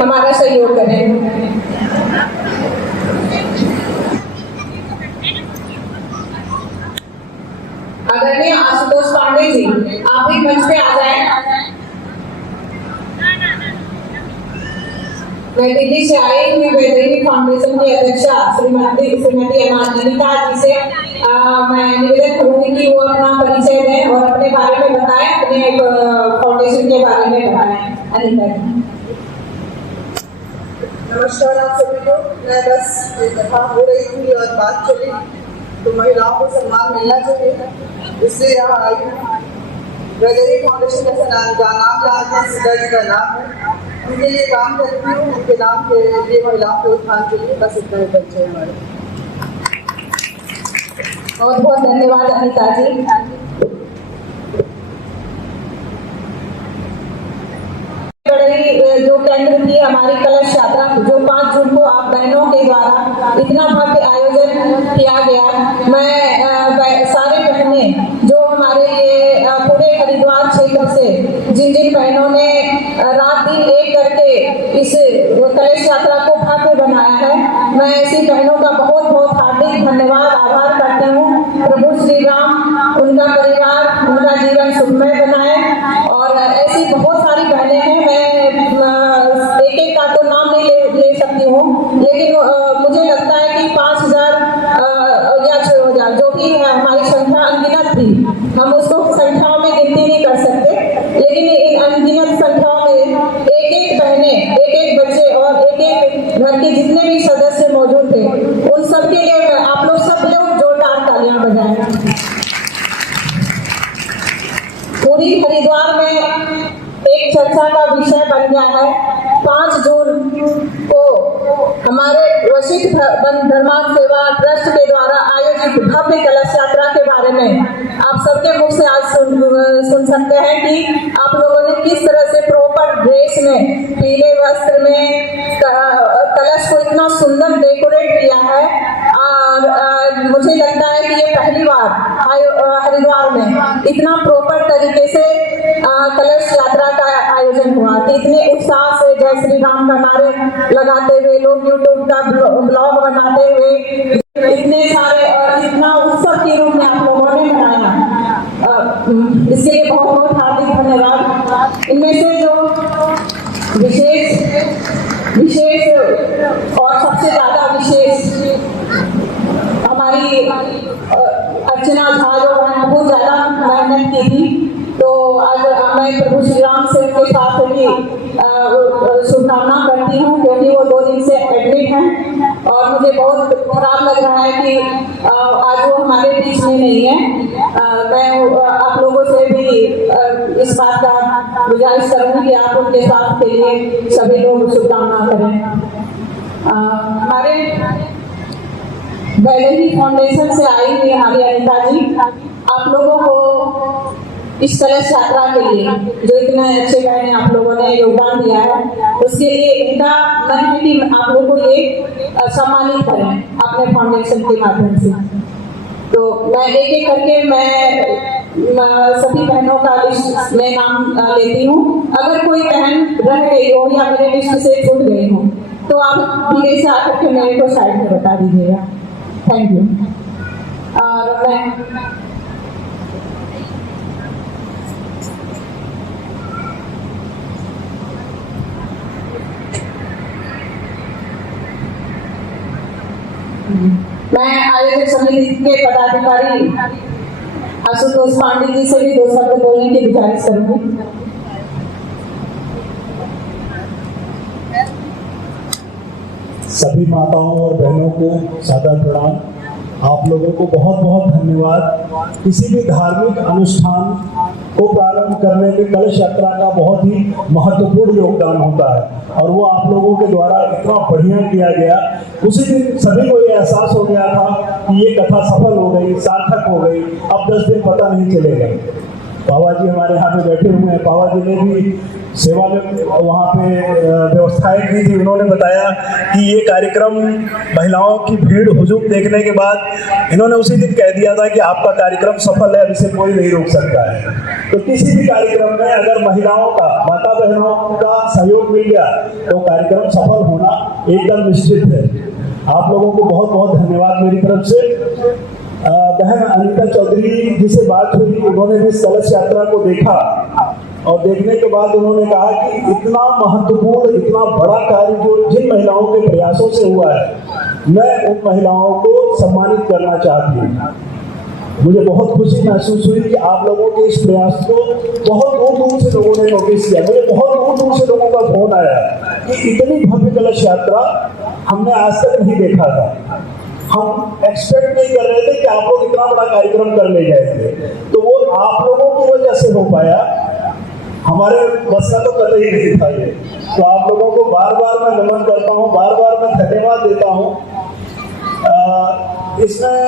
हमारा सहयोग करें। आदरणीय आशुतोष पांडे जी, आप भी मंच पे आ जाएं। मैं दिल्ली से आई हूँ वैदेही फाउंडेशन की अध्यक्षा श्रीमती अनिता जी से मैं निवेदन करूंगी कि वो अपना परिचय दें और अपने बारे में बताएं, अपने फाउंडेशन के बारे में बताएं। अनिता जी। नमस्कार आप सभी को। मैं बस कथा हो रही थी और बात चली तो महिलाओं को सम्मान मिलना चाहिए, इसलिए यहाँ आई हूँ। वैदेही फाउंडेशन का नाम जानते हैं, सीता जी का नाम है, उनके लिए काम करती हूँ, उनके नाम के लिए महिलाओं के उत्थान के लिए। बस इतना ही परिचय हमारे। बहुत बहुत धन्यवाद अनिता जी। जो केंद्र की हमारी कलश यात्रा जो 5 जून को आप बहनों के द्वारा इतना भव्य आयोजन किया गया, मैं सारे बहनें जो हमारे ये पूरे हरिद्वार क्षेत्र से जिन जिन बहनों ने रात दिन एक करके इस कलश यात्रा को भव्य बनाया है, मैं ऐसी बहनों का बहुत बहुत हार्दिक धन्यवाद आभार करती हूँ। प्रभु श्री राम उनका परिवार उनका जीवन सुखमय बनाए। और ऐसी बहुत सारी बहनें हैं, मैं एक एक का तो नाम नहीं ले सकती हूँ, लेकिन मुझे लगता है कि 5000 या 6000 जो भी है हमारी संख्या अनगिनत थी, हम उसको संख्याओं में गिनती नहीं कर सकते, लेकिन इन अनगिनत संख्याओं में एक एक बहने एक एक बच्चे और एक एक घर के जितने भी सदस्य मौजूद थे, उन सबके लिए आप लोग सब लोग जोरदार तालियां बजाएं। पूरी हरिद्वार में एक चर्चा का विषय बन गया है। 5 जून को हमारे वशिष्ठ धर्मार्थ सेवा ट्रस्ट के द्वारा आयोजित भव्य कलश यात्रा के बारे में आप सबके मुख से आज सुन सकते हैं कि आप लोगों ने किस तरह से प्रॉपर ड्रेस में, पीले वस्त्र में कलश को इतना सुंदर डेकोरेट किया है। और मुझे लगता है कि ये पहली बार हरिद्वार में इतना प्रॉपर तरीके से कलश यात्रा का आयोजन हुआ कि इतने उत्साह से जय श्री राम का नारे लगाते हुए लोग यूट्यूब का ब्लॉग बनाते हुए इतने सारे और इतना उत्सव के रूप में आप लोगों ने मनाया, इसके लिए बहुत बहुत हार्दिक धन्यवाद। इनमें से जो विशेष और सबसे ज्यादा विशेष हमारी अर्चना झा जो है बहुत ज्यादा मेहनत की थी, तो आज मैं प्रभु श्री राम से उनके साथ की शुभकामना करती हूँ, क्योंकि वो 2 दिन से एडमिट हैं और मुझे बहुत खराब लग रहा है कि आज वो हमारे बीच में नहीं है। मैं आप लोगों से भी इस बात का गुजारिश करूँगी कि आप उनके साथ के लिए सभी लोग शुभकामना करें। हमारे वैदेही फाउंडेशन से आई हुई हमारी अनिता जी, आप लोगों को इस कलश यात्रा के लिए जो इतने अच्छे बहने आप लोगों ने योगदान दिया है, उसके लिए इनका मन है कि आप लोगों को ये सम्मानित करें अपने फाउंडेशन के माध्यम से। तो मैं एक एक करके मैं सभी बहनों का लिस्ट में नाम लेती हूँ। अगर कोई बहन रह गई हो या मेरे लिस्ट से छूट गई हो तो आप धीरे से आकर के मेरे को साइड में बता दीजिएगा। Thank you. और मैं आयोजक समिति के पदाधिकारी आशुतोष पांडे जी से भी 2 शब्द बोलने की गुजारिश करूंगी। सभी माताओं और बहनों को सादर प्रणाम। आप लोगों को बहुत बहुत धन्यवाद। किसी भी धार्मिक अनुष्ठान को प्रारंभ करने में कलश यात्रा का बहुत ही महत्वपूर्ण योगदान होता है और वो आप लोगों के द्वारा इतना बढ़िया किया गया। उसी दिन सभी को ये एहसास हो गया था कि ये कथा सफल हो गई, सार्थक हो गई। अब 10 दिन पता नहीं चलेगा। पावा जी हमारे यहाँ पे बैठे हुए हैं। पावा जी ने भी सेवा में वहाँ पे व्यवस्थाएं की थी। उन्होंने बताया कि ये कार्यक्रम महिलाओं की भीड़ हुजूम देखने के बाद इन्होंने उसी दिन कह दिया था कि आपका कार्यक्रम सफल है, अब इसे कोई नहीं रोक सकता है। तो किसी भी कार्यक्रम में अगर महिलाओं का, माता बहनों का सहयोग मिल गया तो कार्यक्रम सफल होना एकदम निश्चित है। आप लोगों को बहुत बहुत धन्यवाद मेरी तरफ से। बहन अनीता चौधरी जी से बात हुई, उन्होंने भी इस कलश यात्रा को देखा और देखने के बाद उन्होंने कहा कि इतना महत्वपूर्ण, इतना बड़ा कार्य जो जिन महिलाओं के प्रयासों से हुआ है, मैं उन महिलाओं को सम्मानित करना चाहती हूँ। मुझे बहुत खुशी महसूस हुई कि आप लोगों के इस प्रयास को बहुत दूर दूर से लोगों ने नोटिस किया। मुझे बहुत दूर दूर से लोगों का फोन आया कि इतनी भव्य कलश यात्रा हमने आज तक नहीं देखा था। हम एक्सपेक्ट नहीं कर रहे थे कि आप लोग इतना बड़ा कार्यक्रम कर ले जाएंगे, तो वो आप लोगों की वजह से हो पाया, हमारे बस का तो कतई नहीं था ये। तो आप लोगों को बार बार मैं नमन करता हूँ, बार बार मैं धन्यवाद देता हूँ। इसमें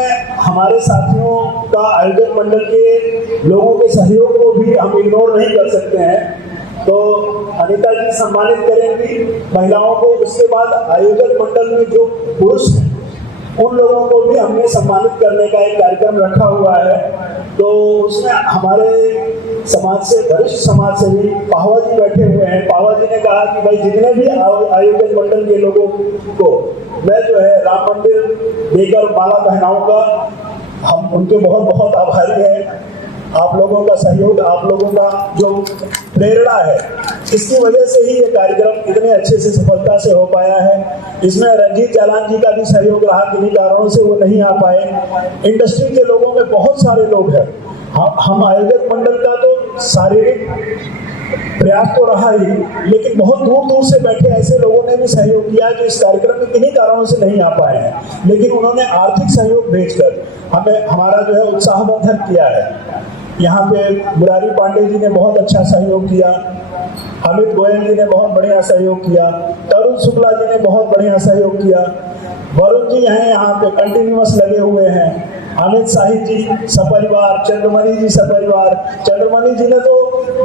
हमारे साथियों का, आयोजक मंडल के लोगों के सहयोग को भी हम इग्नोर नहीं कर सकते हैं। तो अनीता जी सम्मानित करेंगी महिलाओं को। उसके बाद आयोजक मंडल में जो पुरुष हैं उन लोगों को भी हमने सम्मानित करने का एक कार्यक्रम रखा हुआ है। तो उसमें हमारे समाज से, वरिष्ठ समाज से भी पावा जी बैठे हुए हैं। पावा जी ने कहा कि भाई जितने भी आयोजक मंडल के लोगों को मैं जो है राम मंदिर देकर माला पहनाऊंगा। हम उनके बहुत बहुत आभारी हैं। आप लोगों का सहयोग, आप लोगों का जो प्रेरणा है, इसकी वजह से ही ये कार्यक्रम इतने अच्छे से सफलता से हो पाया है। इसमें रंजीत जालान जी का भी सहयोग रहा, किन्हीं कारणों से वो नहीं आ पाए। इंडस्ट्री के लोगों में बहुत सारे लोग हैं। हम आयोजक मंडल का तो शारीरिक प्रयास तो रहा ही, लेकिन बहुत दूर दूर से बैठे ऐसे लोगों ने भी सहयोग किया जो इस कार्यक्रम में किन्हीं कारणों से नहीं आ पाए हैं, लेकिन उन्होंने आर्थिक सहयोग भेजकर हमें, हमारा जो है उत्साहवर्धन किया है। यहाँ पे मुरारी पांडे जी ने बहुत अच्छा सहयोग किया, अमित गोयल जी ने बहुत बढ़िया सहयोग किया, तरुण शुक्ला जी ने बहुत बढ़िया सहयोग किया, वरुण जी हैं यहाँ पे कंटिन्यूअस लगे हुए हैं, अमित शाही जी सपरिवार, चंद्रमणि जी सपरिवार। चंद्रमणि जी ने तो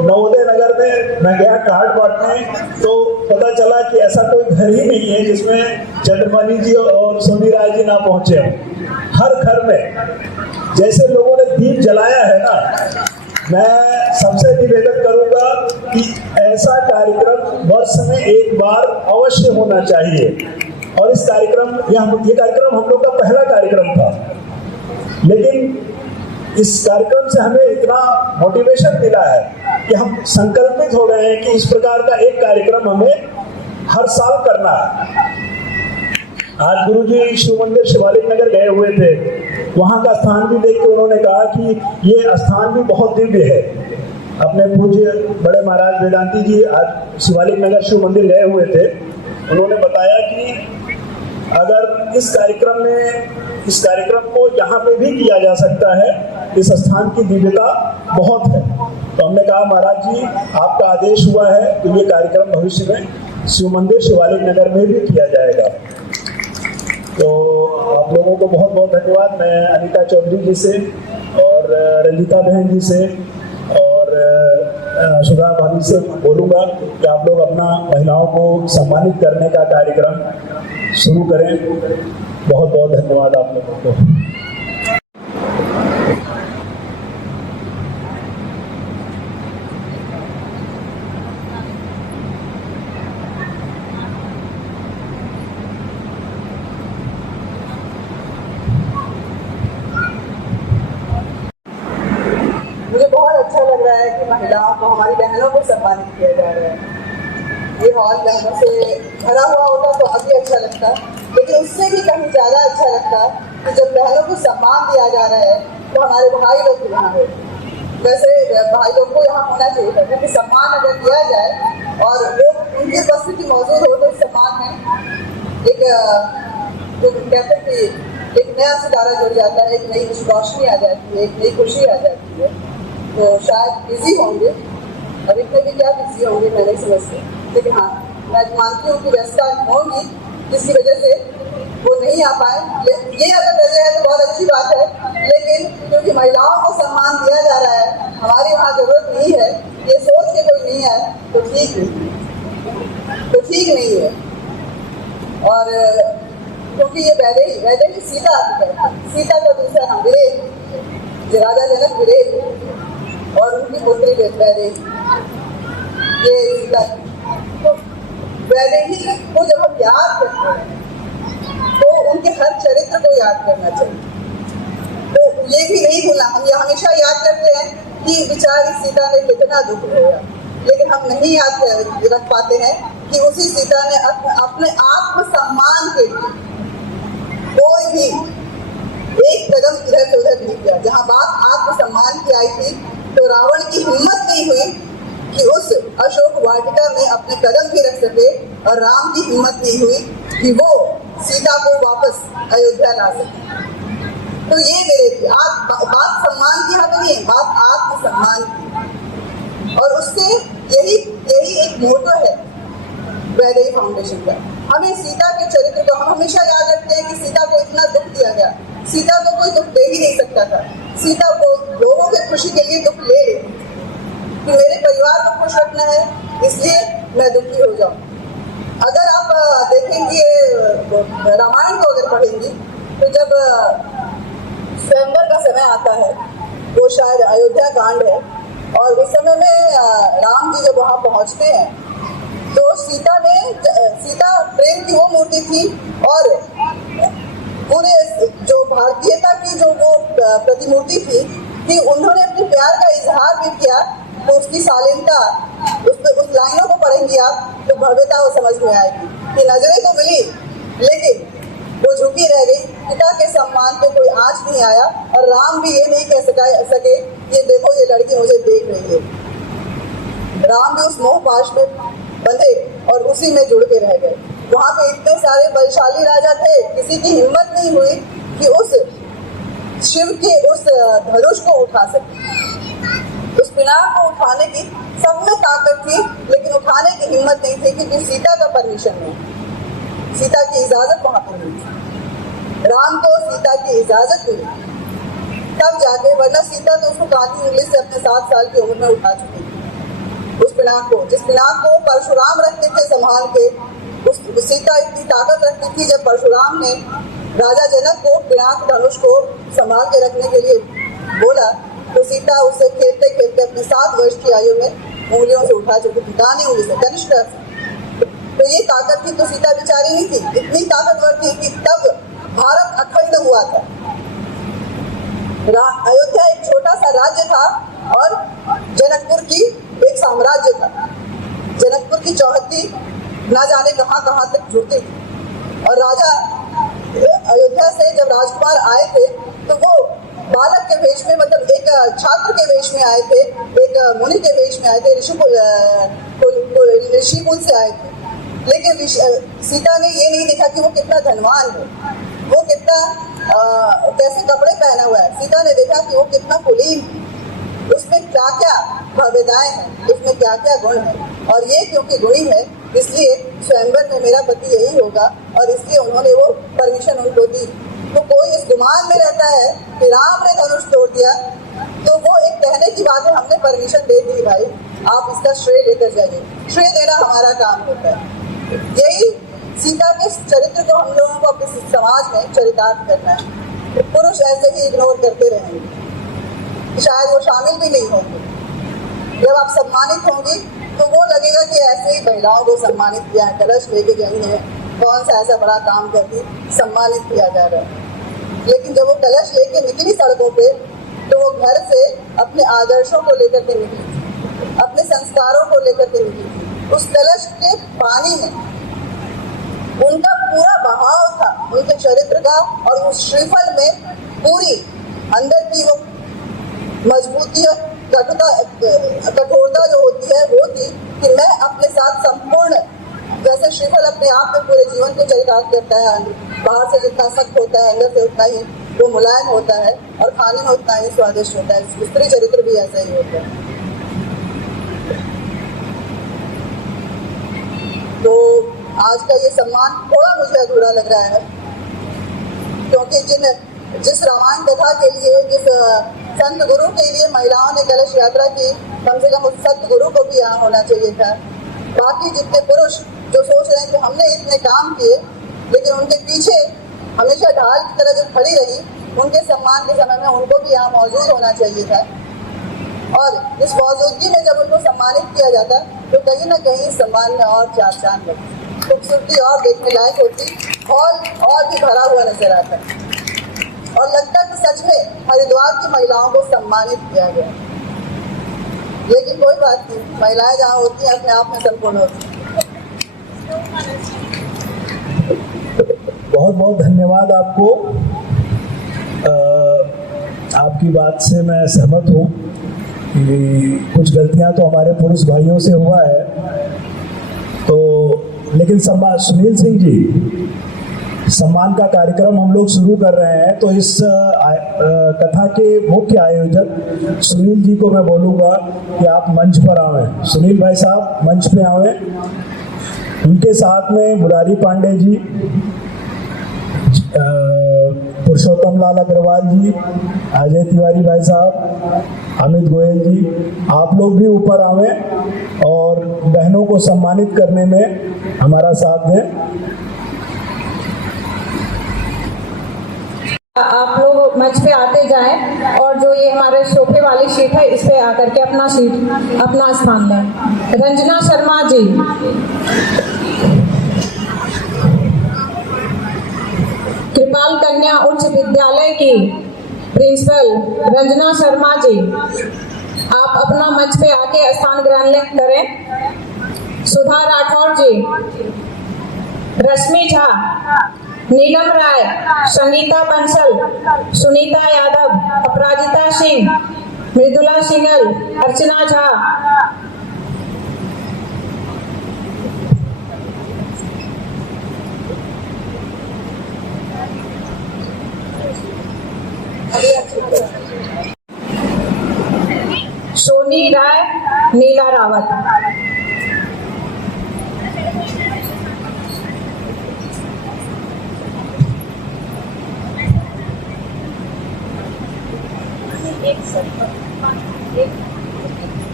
नवोदय नगर में मैं गया कार्ड बांटने, तो पता चला कि ऐसा कोई घर ही नहीं है जिसमें चंद्रमणि जी और सोनी राय जी ना पहुंचे हों। हर घर में जैसे लोगों ने दीप जलाया है ना, मैं सबसे निवेदन करूंगा कि ऐसा कार्यक्रम वर्ष में एक बार अवश्य होना चाहिए। और इस कार्यक्रम, ये कार्यक्रम हम लोग का पहला कार्यक्रम था, लेकिन इस कार्यक्रम से हमें इतना मोटिवेशन मिला है कि हम संकल्पित हो गए हैं कि इस प्रकार का एक कार्यक्रम हमें हर साल करना है। आज गुरुजी शिव मंदिर शिवालिक नगर गए हुए थे, वहाँ का स्थान भी देख के उन्होंने कहा कि ये स्थान भी बहुत दिव्य है। अपने पूज्य बड़े महाराज वेदांती जी आज शिवालिक नगर शिव मंदिर गए हुए थे, उन्होंने बताया कि अगर इस कार्यक्रम को यहाँ पे भी किया जा सकता है, इस स्थान की दिव्यता बहुत है। तो हमने कहा महाराज जी आपका आदेश हुआ है तो ये कार्यक्रम भविष्य में शिव मंदिर शिवालिक नगर में भी किया जाएगा। तो आप लोगों को बहुत बहुत धन्यवाद। मैं अनीता चौधरी जी से और रंजीता बहन जी से और सुधा भाभी से बोलूँगा कि आप लोग अपना महिलाओं को सम्मानित करने का कार्यक्रम शुरू करें। बहुत बहुत धन्यवाद आप लोगों को। मुझे बहुत अच्छा लग रहा है कि महिलाओं को, हमारी बहनों को सम्मानित किया जा रहा है। ये हॉल बहनों से भरा हुआ होता तो अभी अच्छा लगता, लेकिन उससे भी कहीं ज़्यादा अच्छा लगता कि जब बहनों को सम्मान दिया जा रहा है तो हमारे भाई लोग भी यहाँ हो। वैसे भाई लोग को यहाँ होना चाहिए था, क्योंकि सम्मान अगर दिया जाए और लोग उनकी उपस्थिति मौजूद हो तो इस सम्मान में एक जो कहते हैं कि एक नया सितारा जुड़ जाता है, एक नई रोशनी आ जाती है, एक नई खुशी आ जाती है। तो शायद बिजी होंगे, और इतने भी क्या बिजी होंगे मैं नहीं समझती, लेकिन हाँ मैं मानती हूँ कि व्यस्तता होंगी, जिसकी वजह से वो नहीं आ पाए। ये अगर वजह है तो बहुत अच्छी बात है, लेकिन क्योंकि महिलाओं को सम्मान दिया जा रहा है, हमारी वहाँ जरूरत नहीं है, ये सोच के कोई नहीं आए तो ठीक नहीं है। और क्योंकि ये वैदेही सीता का दूसरा नाम विदेही, राजा जनक विदेही और उनकी पुत्री वैदेही, ये सीता। तो वैदेही को जब हम याद करते हैं तो उनके हर चरित्र को याद करना चाहिए। तो ये भी नहीं भूलना, हम ये हमेशा याद करते हैं कि बेचारी सीता ने कितना दुख होया, लेकिन हम नहीं याद रख पाते हैं कि उसी सीता ने अपने आत्मसम्मान के लिए कोई भी एक कदम इधर से उधर नहीं किया। जहाँ बात आत्मसम्मान की आई थी तो रावण की हिम्मत नहीं हुई कि उस अशोक वाटिका में अपने कदम भी रख सके, और राम की हिम्मत नहीं हुई कि वो सीता को वापस अयोध्या ला सके। तो ये मेरे बात सम्मान की यहाँ नहीं है, बात आत्मसम्मान की। और उससे यही एक मोटो है वैदेही फाउंडेशन का। हमें सीता के चरित्र को हम हमेशा याद रखते हैं कि सीता को इतना दुख दिया गया, सीता को कोई दुख दे ही नहीं सकता था, सीता को लोगों की खुशी के लिए दुख ले लेती कि मेरे परिवार को खुश रखना है इसलिए मैं दुखी हो जाऊं। अगर आप देखेंगे रामायण को अगर पढ़ेंगी तो जब स्वयंवर का समय आता है, वो शायद अयोध्या कांड है, और उस समय में राम जी जब वहाँ पहुँचते हैं तो सीता प्रेम की वो मूर्ति थी, और पूरे जो भारतीयता की जो वो प्रतिमूर्ति थी कि उन्होंने अपने प्यार का इजहार भी किया। तो उसकी शालीनता उस लाइनों को पढ़ेंगी आप तो भव्यता वो समझ में आएगी कि नजरें तो मिली लेकिन वो झुकी रह गई, पिता के सम्मान पे कोई आँच नहीं आया, और राम भी ये नहीं कह सके ये देखो ये लड़की मुझे देख रही है। राम भी उस मोह पाश में बंधे और उसी में जुड़ के रह गए। वहाँ पे इतने सारे बलशाली राजा थे, किसी की हिम्मत नहीं हुई कि उस शिव के उस धनुष को उठा सके। उस पिनाक को उठाने की सब में ताकत थी, लेकिन उठाने की हिम्मत नहीं थी क्योंकि सीता का परमिशन नहीं, सीता की इजाजत वहाँ पर नहीं थी। राम को सीता की इजाजत हुई तब जाके, वरना सीता तो उसको काली उंगली से अपने 7 साल की उम्र में उठा चुकी थी उस पिनाक को, जिस पिनाक को परशुराम रखते थे संभाल के। उस सीता इतनी ताकत रखती थी, जब परशुराम ने राजा जनक को पिनाक धनुष को संभाल के रखने के लिए बोला तो सीता उसे खेलते खेलते अपने 7 वर्ष की आयु में उंगलियों से उठा चुकी थी, दाने उंगली से, कनिष्ठ से। तो ये ताकत थी, तो सीता बेचारी नहीं थी, इतनी ताकतवर थी कि तब भारत अखंड हुआ था। अयोध्या एक छोटा सा राज्य था और जनकपुर की एक साम्राज्य था। जनकपुर की चौहद्दी ना जाने कहाँ तक जुड़ती थी, और राजा अयोध्या से जब राजकुमार आए थे तो वो बालक के वेश में, मतलब एक छात्र के वेश में आए थे, एक मुनि के वेश में आए थे, ऋषिकुल से आए थे। लेकिन सीता ने ये नहीं देखा कि वो कितना धनवान है, वो कितना कैसे कपड़े पहना हुआ है। सीता ने देखा कि वो कितना कुलीन है, उसमें क्या क्या भव्यताएं हैं, उसमें क्या क्या गुण है, और ये क्योंकि गुणी है इसलिए स्वयंवर में मेरा पति यही होगा, और इसलिए उन्होंने वो परमिशन उनको दी। तो कोई इस गुमान में रहता है कि राम ने धनुष तोड़ दिया, तो वो एक कहने की बात है, हमने परमिशन दे दी भाई, आप इसका श्रेय लेकर जाइए। श्रेय देना हमारा काम होता है। यही सीता के चरित्र को हम लोगों को अपने समाज में चरितार्थ करना है। पुरुष ऐसे ही इग्नोर करते रहेंगे, शायद वो शामिल भी नहीं होंगे। जब आप सम्मानित होंगी तो वो लगेगा कि ऐसे ही महिलाओं को सम्मानित किया है, कलश लेके गई है, कौन सा ऐसा बड़ा काम करके सम्मानित किया जा रहा है। लेकिन जब वो कलश लेके निकली सड़कों पे तो वो घर से अपने आदर्शों को लेकर के निकली थी, अपने संस्कारों को लेकर के निकली थी। उस कलश के पानी में उनका पूरा बहाव था, उनके चरित्र का, और उस श्रीफल में पूरी अंदर की वो मजबूती और कठोरता जो होती है वो थी कि मैं अपने साथ संपूर्ण, जैसे श्रीफल अपने आप में पूरे जीवन को चरितार्थ करता है, बाहर से जितना सख्त होता है अंदर से उतना ही वो मुलायम होता है और खाने में उतना ही स्वादिष्ट होता है। स्त्री चरित्र भी ऐसा ही होता है। तो आज का ये सम्मान थोड़ा मुझे अधूरा लग रहा है, क्योंकि जिस रामायण कथा के लिए, जिस संत गुरु के लिए महिलाओं ने कलश यात्रा की, कम से कम उस संत गुरु को भी यहाँ होना चाहिए था। बाकी जितने पुरुष जो सोच रहे हैं कि हमने इतने काम किए, लेकिन उनके पीछे हमेशा ढाल की तरह जो खड़ी रही, उनके सम्मान के समय में उनको भी यहाँ मौजूद होना चाहिए था। और इस मौजूदगी में जब उनको सम्मानित किया जाता तो कहीं ना कहीं सम्मान में और चार चांद लगती, खूबसूरती और देखने लायक होती, और भी भरा हुआ नजर आता और लगता कि सच में हरिद्वार की महिलाओं को सम्मानित किया गया। लेकिन कोई बात नहीं, महिलाएं जहाँ होती हैं अपने आप में संपूर्ण होती हैं। बहुत बहुत धन्यवाद आपको। आपकी बात से मैं सहमत हूँ कि कुछ गलतियाँ तो हमारे पुरुष भाइयों से हुआ है, तो लेकिन सुनील सिंह जी, सम्मान का कार्यक्रम हम लोग शुरू कर रहे हैं, तो इस कथा के मुख्य आयोजक सुनील जी को मैं बोलूँगा कि आप मंच पर आवें। सुनील भाई साहब मंच पे आवें। उनके साथ में मुरारी पांडे जी, पुरुषोत्तम लाल अग्रवाल जी, अजय तिवारी भाई साहब, अमित गोयल जी, आप लोग भी ऊपर आवें और बहनों को सम्मानित करने में हमारा साथ दें। आप लोग मंच पे आते जाएं और जो ये हमारे सोफे वाली सीट है, इस पे आकर के अपना स्थान लें। रंजना शर्मा जी, कृपाल कन्या उच्च विद्यालय की प्रिंसिपल रंजना शर्मा जी, आप अपना मंच पे आके स्थान ग्रहण करें। सुधा राठौर जी, रश्मि झा, नीलम राय, संगीता बंसल, सुनीता यादव, अपराजिता सिंह, मृदुला सिंगल, अर्चना झा, सोनी राय, नीला रावत।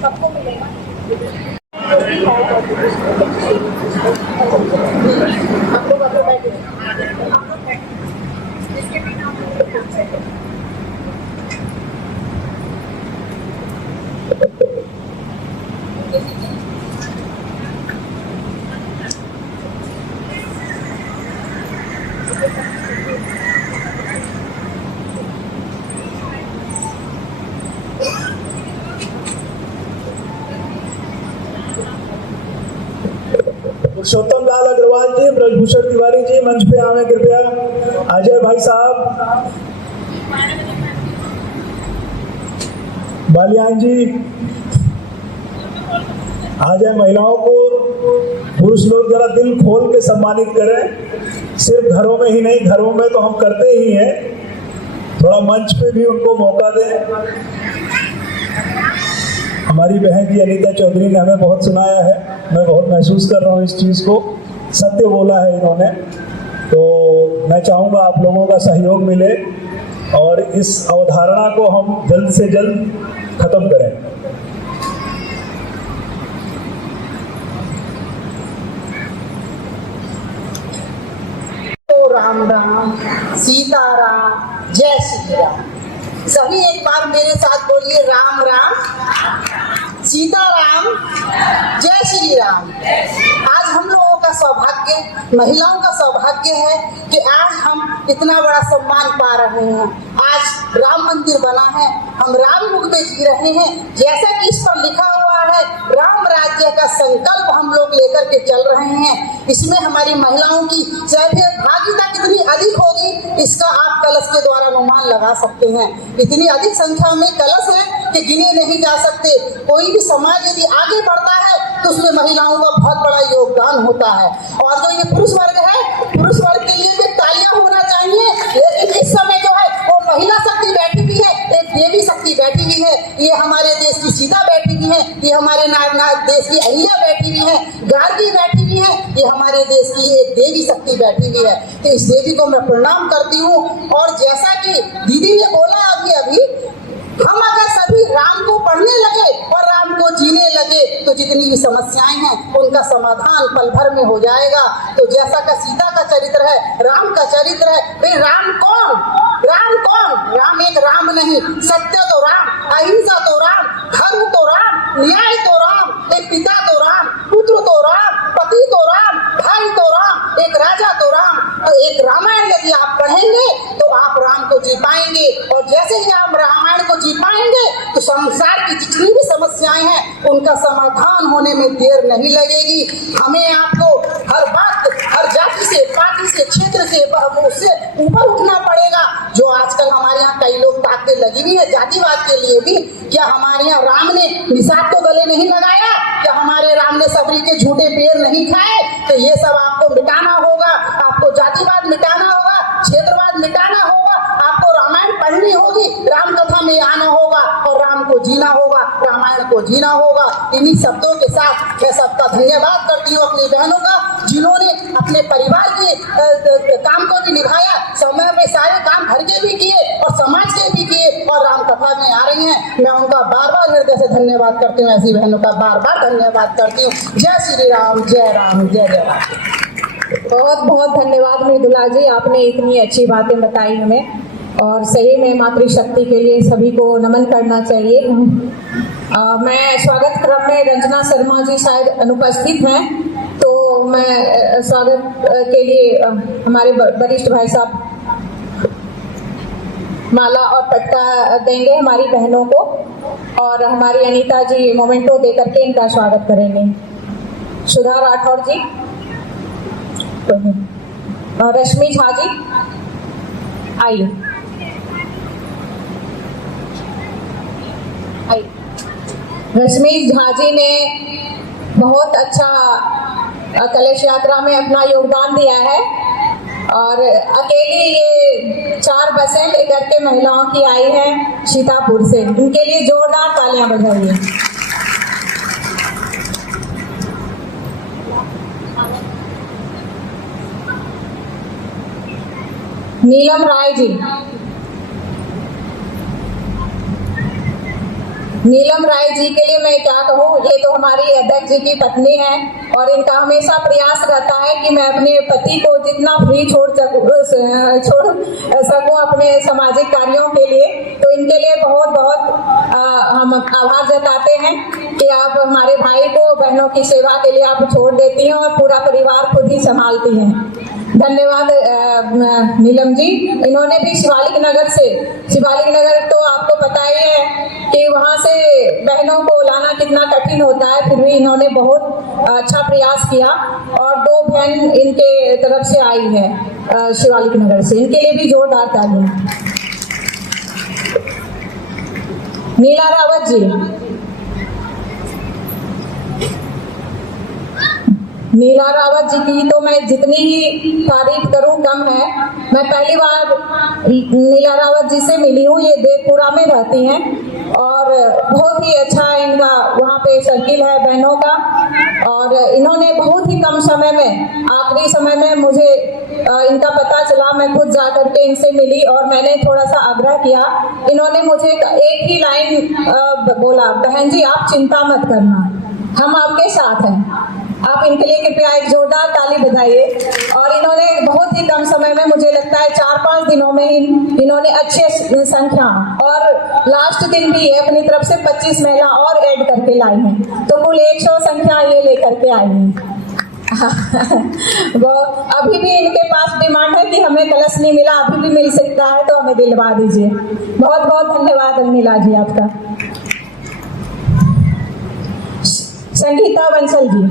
सबको मिलेगा। पुरुषोत्तम लाल अग्रवाल जी, ब्रजभूषण तिवारी जी मंच पे आवे कृपया। अजय भाई साहब, बालियान जी, आ जाए। महिलाओं को पुरुष लोग जरा दिल खोल के सम्मानित करें, सिर्फ घरों में ही नहीं, घरों में तो हम करते ही हैं, थोड़ा मंच पे भी उनको मौका दें। हमारी बहन जी अनीता चौधरी ने हमें बहुत सुनाया है, मैं बहुत महसूस कर रहा हूँ इस चीज़ को, सत्य बोला है इन्होंने। तो मैं चाहूँगा आप लोगों का सहयोग मिले और इस अवधारणा को हम जल्द से जल्द खत्म करें। तो राम राम, सीताराम, जय श्री राम। सभी एक बार मेरे साथ बोलिए, राम राम, सीताराम, जय श्री राम। आज हम लोगों का सौभाग्य, महिलाओं का सौभाग्य है कि आज हम इतना बड़ा सम्मान पा रहे हैं। आज राम मंदिर बना है, हम राम युग में जी रहे हैं। जैसा कि इस पर लिखा हुआ है, राम राज्य का संकल्प हम लोग लेकर के चल रहे हैं। इसमें हमारी महिलाओं की सहभागिता कितनी अधिक होगी, इसका आप कलश के द्वारा अनुमान लगा सकते हैं। इतनी अधिक संख्या में कलश है कि गिने नहीं जा सकते। कोई भी समाज यदि आगे बढ़ता है तो उसमें महिलाओं का बहुत बड़ा योगदान होता है। और जो ये पुरुष वर्ग है, पुरुष वर्ग के लिए भी तालियां होना चाहिए, लेकिन इस समय जो है वो महिला शक्ति बैठी हुई है, एक देवी शक्ति बैठी हुई है। ये हमारे देश की सीता बैठी हुई है, ये हमारे देश की अहिल्या बैठी हुई है, गार्गी बैठी हुई है, ये हमारे देश की एक देवी शक्ति बैठी हुई है। तो इस देवी को मैं प्रणाम करती हूँ। और जैसा कि दीदी ने बोला अभी हम अगर सभी राम को पढ़ने लगे और राम को जीने लगे तो जितनी भी समस्याएं हैं उनका समाधान पल भर में हो जाएगा। तो जैसा का सीता का चरित्र है, राम का चरित्र है, भाई राम कौन? राम एक राम नहीं, सत्य तो राम, अहिंसा तो राम, धर्म तो राम, न्याय तो राम, एक पिता तो राम, पुत्र तो राम, पति तो राम, भाई तो राम, एक राजा तो राम। एक रामायण यदि आप पढ़ेंगे तो आप राम को जी पाएंगे। और जैसे ही आप रामायण को जी पाएंगे तो संसार की जितनी भी समस्याएं हैं उनका समाधान होने में देर नहीं लगेगी। हमें आपको हर बात, हर जाति से, पार्टी से, क्षेत्र से उससे ऊपर उठना पड़ेगा। जो आजकल हमारे यहाँ कई लोग ताकतें लगी हुई है जातिवाद के लिए भी। क्या हमारे यहाँ राम ने निषाद को गले नहीं लगाया? क्या हमारे राम ने सबरी के झूठे पेड़ नहीं खाए? तो ये सब आपको मिटाना होगा। आपको जातिवाद मिटाना होगा, क्षेत्रवाद मिटाना होगा, आपको रामायण पढ़नी होगी, राम कथा में आना होगा और राम को जीना होगा, रामायण को जीना होगा। इन्हीं शब्दों के साथ मैं सबका धन्यवाद करती हूँ अपनी बहनों का, जिन्होंने अपने परिवार के काम को भी निभाया, समय में सारे काम घर के भी किए और समाज के भी किए और राम कथा में आ रही हैं। मैं उनका बार बार हृदय से धन्यवाद करती हूँ, ऐसी बहनों का बार बार धन्यवाद करती हूँ। जय श्री राम, जय राम, जय जय राम। बहुत बहुत धन्यवाद मृदुला जी, आपने इतनी अच्छी बातें बताई हमें। और सही में मातृशक्ति के लिए सभी को नमन करना चाहिए। मैं स्वागत क्रम में रंजना शर्मा जी शायद अनुपस्थित हैं, तो मैं स्वागत के लिए हमारे वरिष्ठ भाई साहब माला और पटका देंगे हमारी बहनों को, और हमारी अनीता जी मोमेंटो दे करके इनका स्वागत करेंगे। सुधा राठौर जी, रश्मि झा जी आइए। रश्मि झा जी ने बहुत अच्छा कलश यात्रा में अपना योगदान दिया है और अकेली ये 4 बसें लेकर के महिलाओं की आई हैं सीतापुर से। इनके लिए जोरदार तालियां बजाइए। नीलम राय जी, नीलम राय जी के लिए मैं क्या कहूँ, ये तो हमारी अध्यक्ष जी की पत्नी है और इनका हमेशा प्रयास रहता है कि मैं अपने पति को जितना फ्री छोड़ सकूँ अपने सामाजिक कार्यों के लिए। तो इनके लिए बहुत बहुत हम आभार जताते हैं कि आप हमारे भाई को बहनों की सेवा के लिए आप छोड़ देती हैं और पूरा परिवार खुद ही संभालती हैं। धन्यवाद नीलम जी। इन्होंने भी शिवालिक नगर तो आपको पता ही है कि वहाँ से बहनों को लाना कितना कठिन होता है, फिर भी इन्होंने बहुत अच्छा प्रयास किया और 2 बहन इनके तरफ से आई है शिवालिक नगर से। इनके लिए भी जोरदार तालियां। नीला रावत जी, नीला रावत जी की तो मैं जितनी ही तारीफ करूं कम है। मैं पहली बार नीला रावत जी से मिली हूँ, ये देवपुरा में रहती हैं और बहुत ही अच्छा इनका वहाँ पे सर्किल है बहनों का। और इन्होंने बहुत ही कम समय में, आखिरी समय में मुझे इनका पता चला, मैं खुद जा करके इनसे मिली और मैंने थोड़ा सा आग्रह किया। इन्होंने मुझे एक ही लाइन बोला, बहन जी आप चिंता मत करना, हम आपके साथ हैं। आप इनके लिए कृपया एक जोरदार ताली बजाइए। और इन्होंने बहुत ही कम समय में, मुझे लगता है 4-5 दिनों में इन्होंने अच्छे संख्या और लास्ट दिन भी अपनी तरफ से 25 महिला और ऐड करके लाई हैं, तो कुल 100 संख्या ये लेकर के आई हैं। वो अभी भी इनके पास डिमांड है कि हमें कलश नहीं मिला, अभी भी मिल सकता है तो हमें दिलवा दीजिए। बहुत बहुत धन्यवाद अनिला जी आपका। संगीता बंसल जी,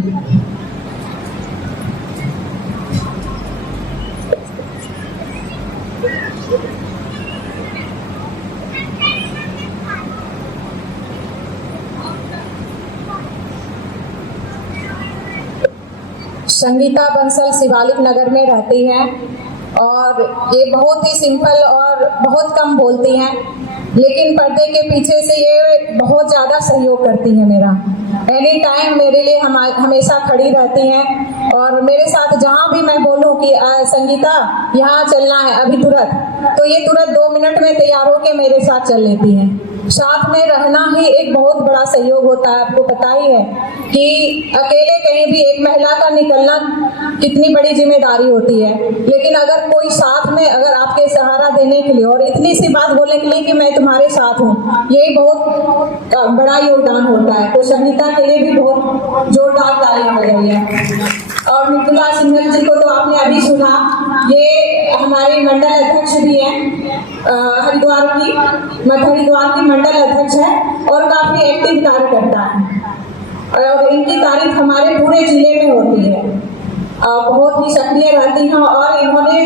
संगीता बंसल शिवालिक नगर में रहती हैं और ये बहुत ही सिंपल और बहुत कम बोलती हैं। लेकिन पर्दे के पीछे से ये बहुत ज़्यादा सहयोग करती है मेरा। एनी टाइम मेरे लिए हमेशा खड़ी रहती हैं और मेरे साथ जहाँ भी मैं बोलूँ कि संगीता यहाँ चलना है अभी तुरंत, तो ये तुरंत 2 मिनट में तैयार होकर मेरे साथ चल लेती हैं। साथ में रहना ही एक बहुत बड़ा सहयोग होता है। आपको पता ही है कि अकेले कहीं भी एक महिला का निकलना कितनी बड़ी जिम्मेदारी होती है, लेकिन अगर कोई साथ में अगर आपके सहारा देने के लिए और इतनी सी बात बोलने के लिए कि मैं तुम्हारे साथ हूँ, यही बहुत बड़ा योगदान होता है। तो संगीता के लिए भी बहुत जोरदार तालियां हो रही है। और मृदुला सिंघल जी को तो आपने अभी सुना, ये हमारे मंडल अध्यक्ष भी हैं हरिद्वार की, मध्य हरिद्वार की मंडल अध्यक्ष है और काफी एक्टिव कार्य करता है और इनकी तारीफ हमारे पूरे जिले में होती है। बहुत ही सक्रिय रहती हैं और इन्होंने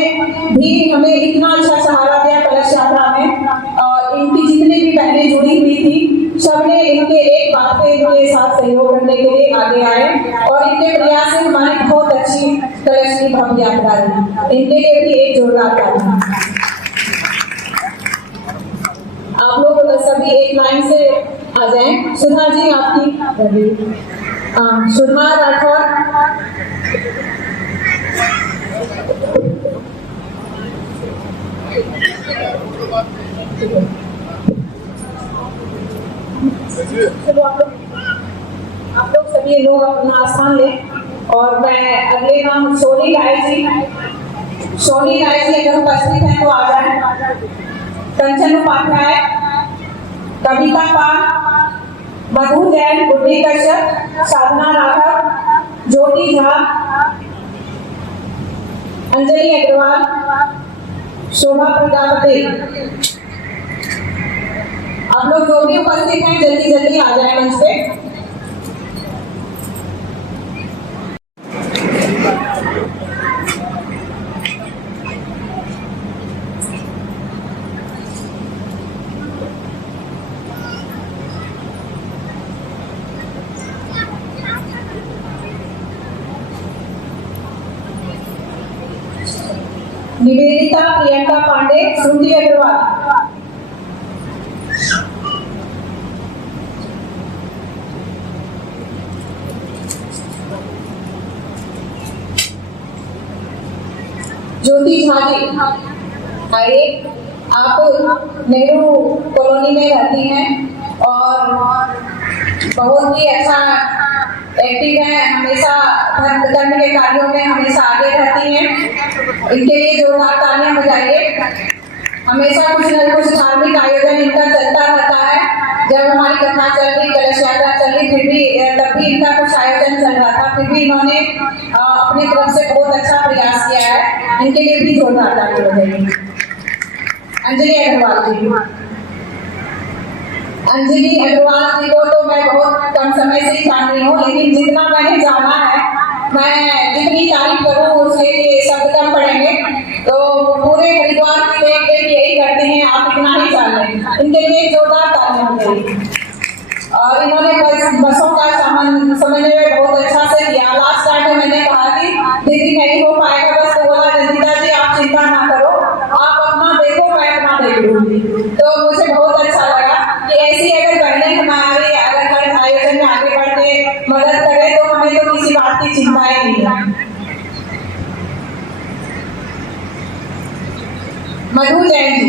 भी हमें इतना अच्छा सहारा दिया कलश यात्रा में। और इनकी जितनी भी बहनें जुड़ी हुई थी, सबने इनके एक बात पे इनके साथ सहयोग करने के लिए आगे आए और इनके प्रयास से हमारी बहुत अच्छी कलश की भव्य यात्रा रही। इनके लिए भी एक जोरदार तालियां। आप लोग सभी एक लाइन से आ जाएं। सुधा जी आपकी, सुधा राठौर, चलो आप लोग सभी लोग अपना स्थान लें और मैं अगले नाम सोनी राय जी अगर उपस्थित हैं तो आ जाए। कंचन उपाध्याय, कविता पाल, मधु जैन, गुड्डी कश्यप, साधना राघव, ज्योति झा, अंजलि अग्रवाल, शोभा प्रजापति। आप लोग जो भी उपस्थित हैं जल्दी जल्दी आ जाए मंच पे। निवेदिता प्रियंका पांडे, श्रुति अग्रवाल। ज्योति झा जी, आइए। आप नेहरू कॉलोनी में रहती हैं और बहुत ही अच्छा एक्टिव है, हमेशा धर्म के कार्यों में हमेशा आगे रहती हैं। इनके लिए जोरदार तालियां बजाइए। हमेशा कुछ न कुछ धार्मिक आयोजन इनका चलता रहता है। जब हमारी कथा चल रही, कलश यात्रा चल रही, फिर भी तब भी इनका कुछ आयोजन चल रहा था, फिर भी इन्होंने अपनी तरफ से बहुत अच्छा प्रयास किया है। इनके लिए भी जोरदार तालियां बजाइए। अंजलि अग्रवाल जी, अंजलि अग्रवाल जी को तो मैं बहुत कम समय से ही जान रही हूँ, लेकिन जितना मैंने जाना है, मैं जितनी तारीफ करूँ उसके लिए शब्द कम पड़ेंगे। तो पूरे हरिद्वार की देख यही करते हैं, आप इतना ही जान लें। इनके लिए जोरदार तालियां बजाइए। और इन्होंने बसों का समन्वय बहुत अच्छा से किया। लास्ट टाइम में मैंने कहा कि दीदी नहीं हो पाएगा बस, तो बोला रंजिता जी आप चिंता ना करो, आप अपना देखो, मैं अपना देख लूंगी। तो मुझे बहुत अच्छा लगा कि ऐसी अगर बहनें हमारे अगर हर आयोजन में आगे बढ़ के मदद करें तो हमें तो किसी बात की चिंता ही नहीं है। मधु जैन जी,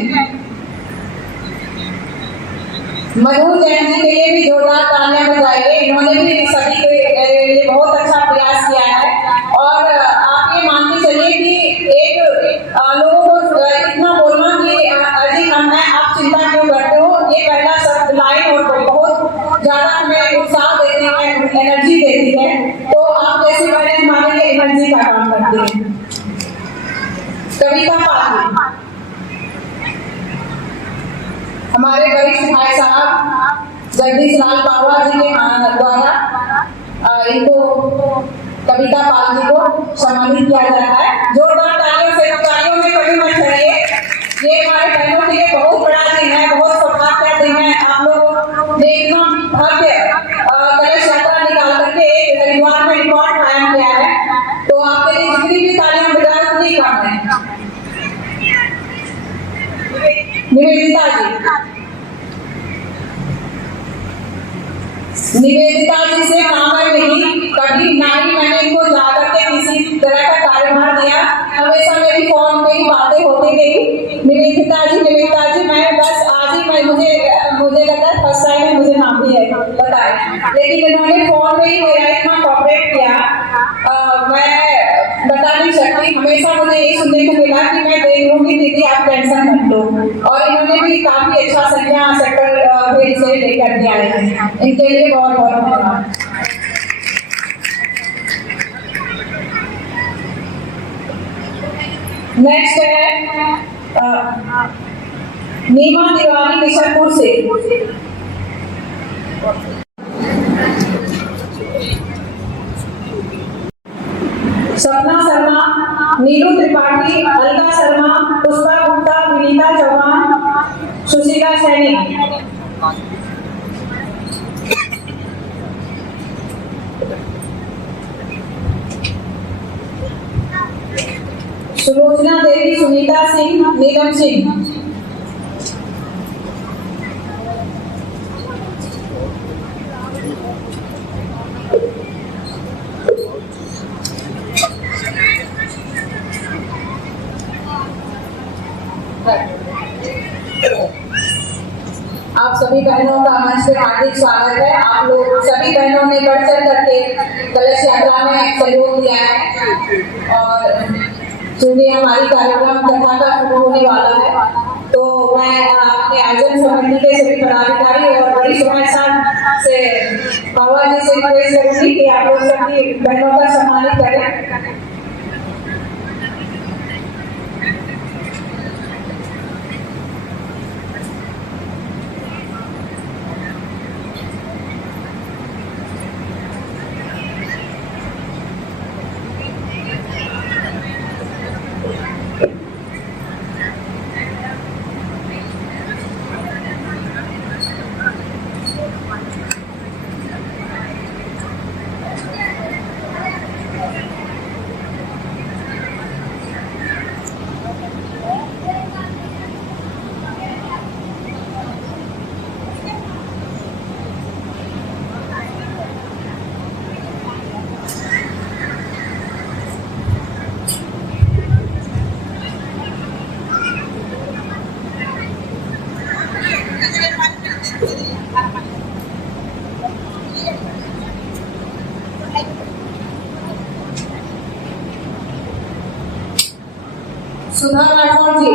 मधु जैन जी के लिए भी जोरदार तालियां बजाइए। इन्होंने भी सभी के लिए बहुत अच्छा प्रयास किया है। और आप ये मान के चलिए कि एक लोगों को इतना बोलना कि अजी हम हैं, आप चिंता क्यों करते हो, ये पहला शब्द लाइन और बहुत ज्यादा हमें उत्साह देती है, एनर्जी देती है। तो आप जैसी बहनें हमारे लिए एनर्जी का काम करती है। कविता पाल, हमारे वरिष्ठ भाई साहब जगदीश लाल पावा जी के द्वारा इनको कविता पाल जी को सम्मानित किया जाता है। जोरदार तालियों से, तालियों में कभी मत छड़िए। ये हमारे बहनों के लिए बहुत बड़ा दिन है, बहुत सौभाग्य का दिन है। आप लोगों ने इतना भव्य कलश यात्रा निकाल करके एक हरिद्वार में रिकॉर्ड कायम किया है, तो आपके लिए जितनी भी तालियां बजा उतनी कम है। निवेदिता जी, निवेदिता जी से कामर नहीं, कभी ना ही मैंने इनको जाकर के किसी तरह का कार्यभार दिया, हमेशा मेरी फोन पे ही बातें होती गई। निवेदिता जी मैं बस आज ही मुझे लगा फर्स्ट टाइम है, मुझे नाम भी है बताए, लेकिन इन्होंने फोन पे ही मेरा इतना कोऑपरेट किया, मैं बता नहीं सकती। हमेशा मुझे ये सुनने को मिला कि मैं देख लूंगी दीदी, आप टेंशन मत लो, और इन्होंने भी काफी अच्छा संज्ञा सेक्टर से लेकर के आए हैं, इनके लिए बहुत बहुत धन्यवाद। नेक्स्ट है नीमा तिवारी बिशनपुर से। सपना शर्मा, नीलू त्रिपाठी, अलका शर्मा, पुष्पा गुप्ता, विनीता चौहान, सुशीला सैनी। सुलोचना देवी, सुनीता सिंह, नीलम सिंह। आप सभी बहनों का मंच पे हार्दिक स्वागत है। आप लोग सभी बहनों ने बढ़ चढ़ करके कलश यात्रा में सहयोग दिया है, और चूंकि हमारी कार्यक्रम कथा का शुरू होने वाला है, तो मैं अपने आयोजन समिति के सभी पदाधिकारी और बड़ी शुभकामनाएं से बाबा जी से रिक्वेस्ट करूंगी कि आप लोग सभी बहनों का सम्मानित करें। सुधा राठौर जी।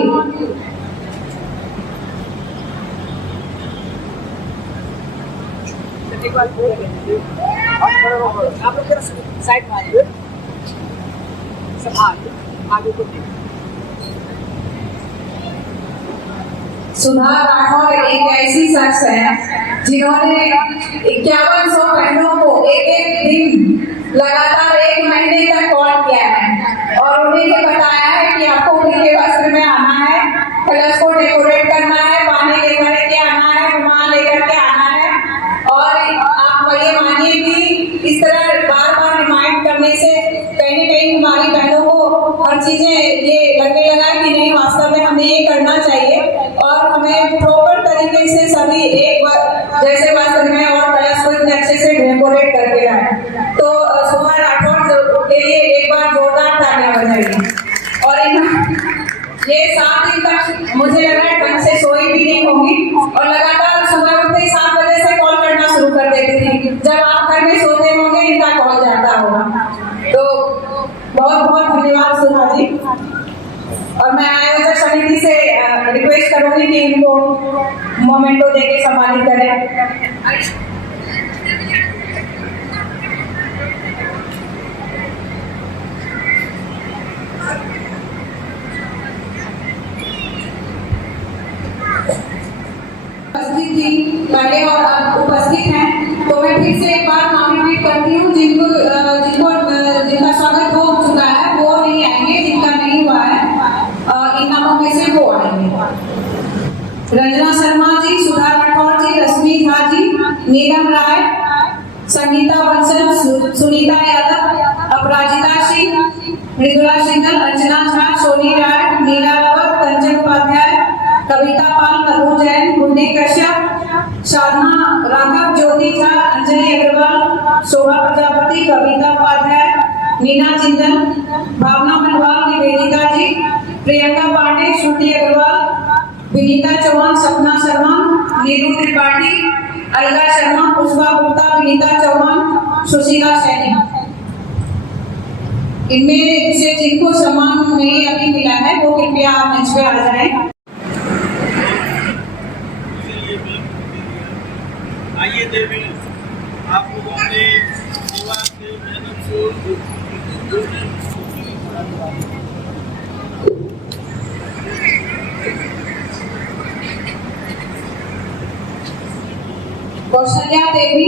आप लोग साइड में आइए, सब आगे को सुधा राठौर एक ऐसी शख्स है जिन्होंने 5100 बहनों को एक दिन लगातार 1 महीने तक कॉल किया है, और उन्हें ये बताया है कि आपको उन्हीं के वस्त्र में आना है, कलश को डेकोरेट करना है, पानी लेकर के आना है, रुमाल लेकर के आना है। और आप ये मानिए कि इस तरह बार बार रिमाइंड करने से कहीं न कहीं हमारी बहनों को हर चीजें ये लगने लगा कि नहीं, वास्तव में हमें ये करना चाहिए, और हमें प्रॉपर तरीके से सभी एक जैसे वस्त्र में और कलश को इतने अच्छे से डेकोरेट करके लाए। तो सुधा राठौर के लिए एक बार जोरदार तालियां बजाइए। और ये 7 दिन तक मुझे लग रहा है ढंग से सोई भी नहीं होगी, और लगातार सुबह उठते ही 7 बजे से कॉल करना शुरू कर देती थी। जब आप घर में सोते होंगे इनका कॉल जाता होगा। तो बहुत बहुत धन्यवाद सुधा जी। और मैं आयोजक समिति से रिक्वेस्ट करूंगी कि इनको मोमेंटो देके सम्मानित करें। उपस्थित थी पहले और अब उपस्थित हैं, तो मैं फिर से एक बार नाम रिपीट करती हूँ। जिनका स्वागत हो चुका है वो नहीं आएंगे, जिनका नहीं हुआ है इन नामों में से वो आएंगे। रंजना शर्मा जी, सुधा राठौर जी, रश्मि झा जी, नीलम राय, संगीता बंसल, सुनीता यादव, अपराजिता सिंह, मृदुला सिंघल, अर्चना झा, सोनी राय, नीला रावत, कंचन उपाध्याय, कविता पाल, मधु जैन, मुन्नी कश्यप, साधना राघव, ज्योति झा, अंजलि अग्रवाल, शोभा प्रजापति, कविता उपाध्याय, नीना चिंतन, भावना मनवाल, निवेदिता जी, प्रियंका पांडे, श्रुति अग्रवाल, विनीता चौहान, सपना शर्मा, नीरू त्रिपाठी, अलका शर्मा, पुष्पा गुप्ता, विनीता चौहान, सुशीला सैनी। इनमें से जिनको सम्मान नहीं अभी मिला है वो कृपया मंच पे आ जाएं। आइए देवी, आप लोगों ने सेवा से मेहनत से कौशल्या देवी,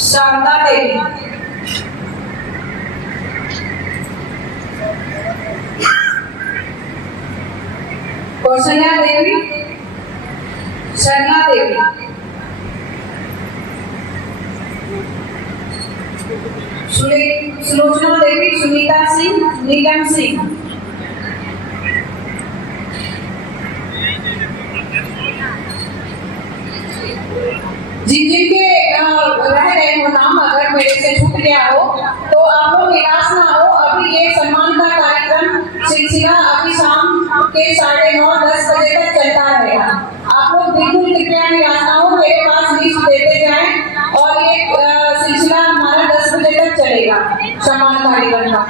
शारदा देवी, कौशल्या देवी, शर्मा देवी, सुलोचना देवी, सुनीता सिंह, नीलम सिंह। जिनके रह रहे हो नाम अगर मेरे से छूट गया हो तो आप लोग निराश ना हो। अभी ये सम्मान का कार्यक्रम सिलसिला अभी शाम के 9:30-10 बजे तक चलता रहेगा। आप लोग बिल्कुल कृपया निराश ना हो, मेरे पास लिस्ट देते जाएं और ये सिलसिला हमारा 10 बजे तक चलेगा सम्मान कार्यक्रम का।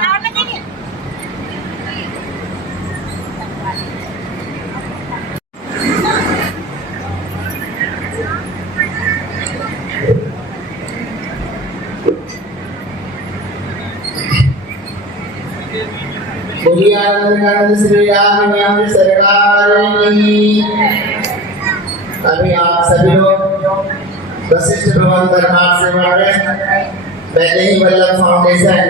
बोलिए आनंद श्री राम सरकार की। अभी आप सभी लोग वशिष्ठ भवन दरबार से बढ़ रहे वैदेही वल्लभ फाउंडेशन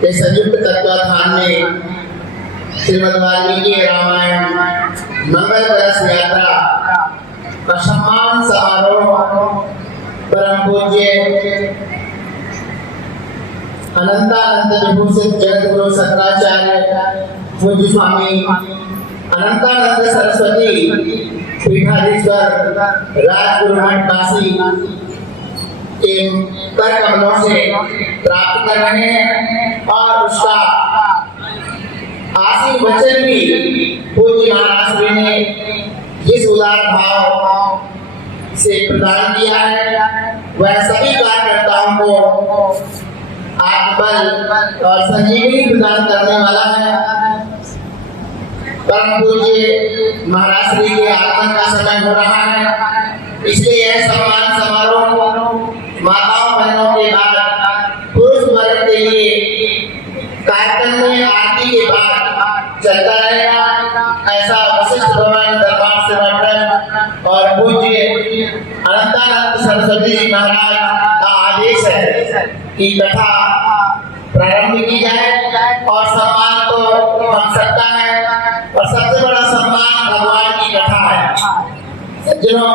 के संयुक्त तत्वाधान में श्रीमद् वाल्मीकि रामायण मंगल कलश यात्रा का सम्मान समारोह परम पूज्य अनंतानंद विभूषित जगतगुरु शंकराचार्य पूज्य स्वामी अनंतानंद सरस्वती पीठाधीश्वर राजगुरु मठ काशी के कर कमलों से प्राप्त कर रहे हैं और उसका आशीर् वचन भी पूज्य महाराज जी ने जिस उदार भाव से प्रदान किया है वह सभी कार्यकर्ताओं को आत्मबल और संजीवनी प्रदान करने वाला है। परम पूज्य महाराज श्री के आगमन का समय हो रहा है, इसलिए यह सम्मान समारोह माताओं बहनों के बाद पुरुष वर्ग के लिए कार्यक्रम में आरती के बाद चलता रहेगा। ऐसा वशिष्ठ भवन दरबार से बढ़कर और पूज्य अनंतानंद सरस्वती जी महाराज का आदेश है कि कथा प्रारंभ की जाए और सम्मान तो हम सकता है और सबसे बड़ा सम्मान भगवान की कथा है। सज्जनों,